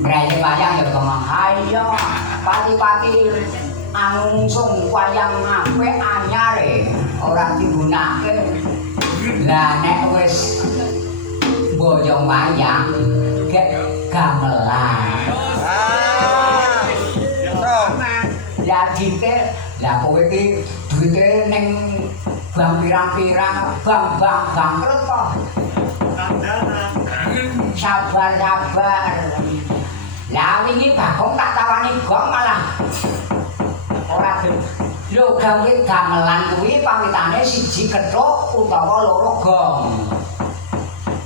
Mrene wayang ya ngomong, "Ayo, pati-pati anungsung wayang apik anyare ora digunakake." Lah nek wis boyong wayang gek gamelan. Ya dite, lah kowe iki duwite ning bang pirang-pirang, bang bangkrut kok. Sabar. Lah wingi Bagong tak tawani gong malah ora gelem. Lho gawe gamelan kuwi pawitane siji kethuk utawa loro gong.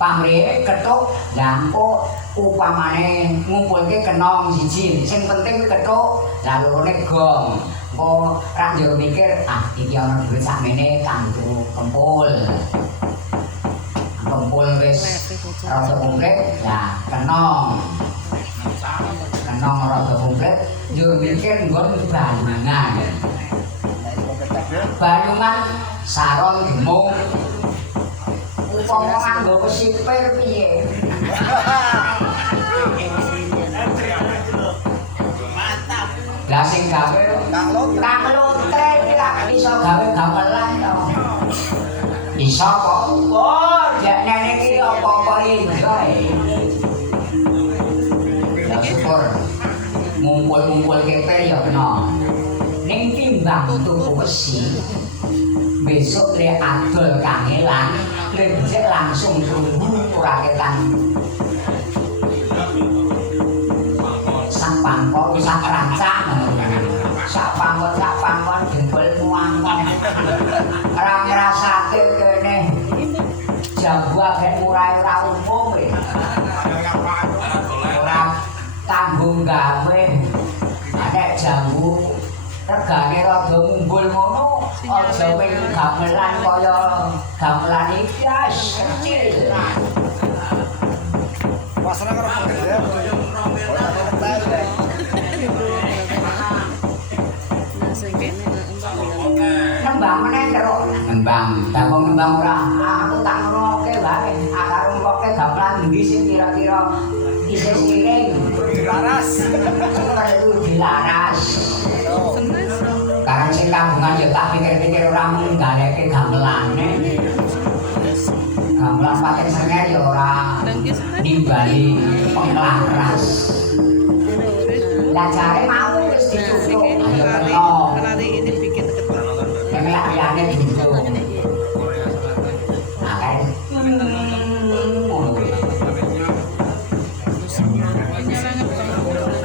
Pamrih kethuk lah engko upamane ngumpulke kenong siji, sing penting kuwi kethuk, lah lorone gong. Engko ra njur mikir, iki ana dhuwit sakmene kanggo kempul. Kempul wis rada komplit, lah kenong rada komplit, njur mikir nggon banyungan. Banyungan saron gemung. Upama nganggo pesipir piye? Lah sing gawe Kang Lotre iki lak iso gawe gamelan to. Iso kok. Oh, dekne iki apa-apa iso. Lah syukur ngumpul-ngumpul keper ya kena. Ning timbang tuku besi. Besok le adol kangelan, le becik langsung tunggu ora ketan. Sak pangkon sak rancang. Sak pangkon jempol muangkon. Ora ngrasake kene jambu agek murah ora umum. Ora tanggung gawe. Nek jambu regane rada ngumbul ngono, aja wing gamelan kaya gamelan iki kecil. Pasrah karo gede. Nembang meneh terus. Nembang ora. Aku tak ngroke wae. Karo ngroke gamelan endi sing kira-kira isih siring. Dilaras. Perlu dilaras. Karena sing kabungan ya tak pikir-pikir ora mung galeke gamelane. Gamelan paten senger ya ora nimbali penglaras. Lah jare mau wis ditutuk. Ayo kena. Memang liyane ditutuk. Akan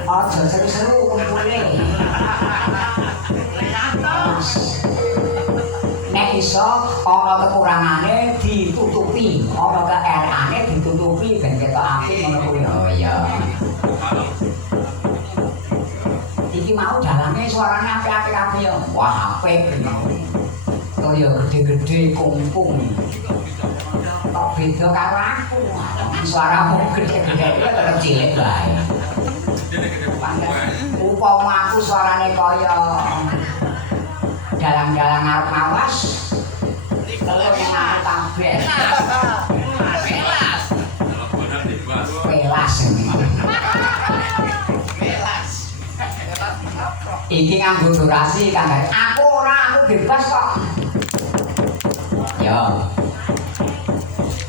aja seru-seru kumpule. Nek iso ana kekurangane ditutupi, ana keelekane ditutupi ben ketok apik ngono kuwi. Oh iya. Iki mau dalane suarane apik-apik kabeh ya. Wah, apik. Kaya gede-gede kumpung. Kok beda karo aku. Suaramu gede-gede tetep cilik bae. Upama aku suarane kaya dalang-dalang arep ngawas. Kalau yang arep kabeh. Pelas. Iki nganggo durasi Kang. Aku bebas kok. Yo.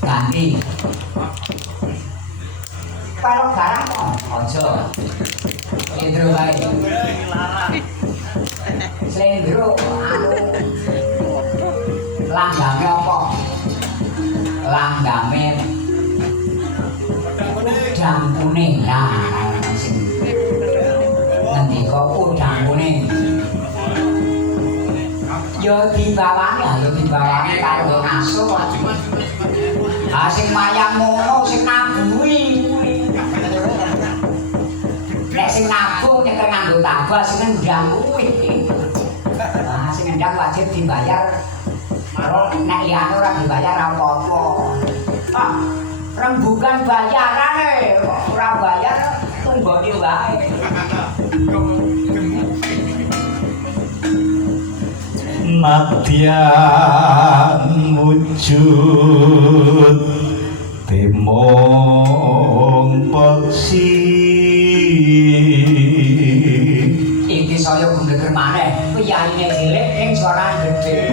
Ganti. Kalau garang kok aja. Slendro bae. Slendro langgame apa? Langgame udang kuning. Nah, sing ngendika udang kuning. Yo dibawani karo ngaso. Sing mayang mono sing nabuhi. Nek sing nabung nyekel nganggo tabah sing ngendang kuwi. Sing ngendang wajib dibayar. Karo nek liyane ora dibayar apa-apa. Rembugan bayarane ora bayar tunggone wae. Nadyan wujud timong peksi bayane cilik ning suara gede.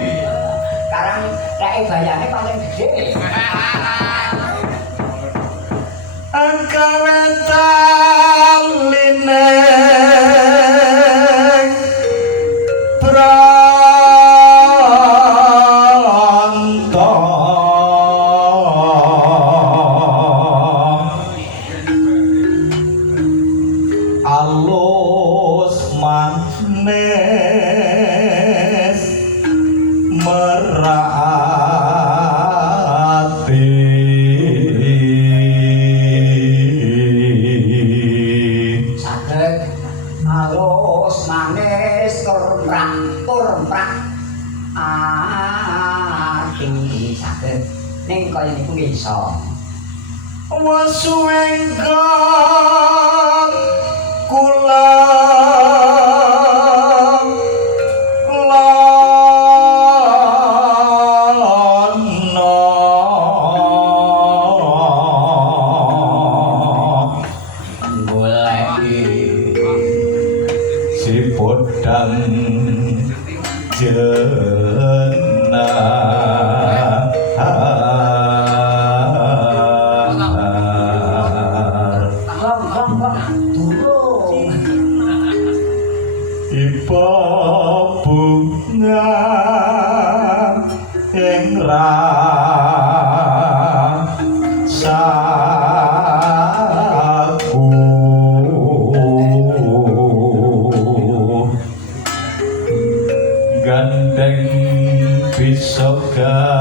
Sekarang rek bayane paling gede. Gawe taline pranto alus manis merati saged alus manis turprak ati saged ning kaya niku nggih iso wasuenggan kula si podang jenah durung iba bunga ing rasaku gandeng bisa gawe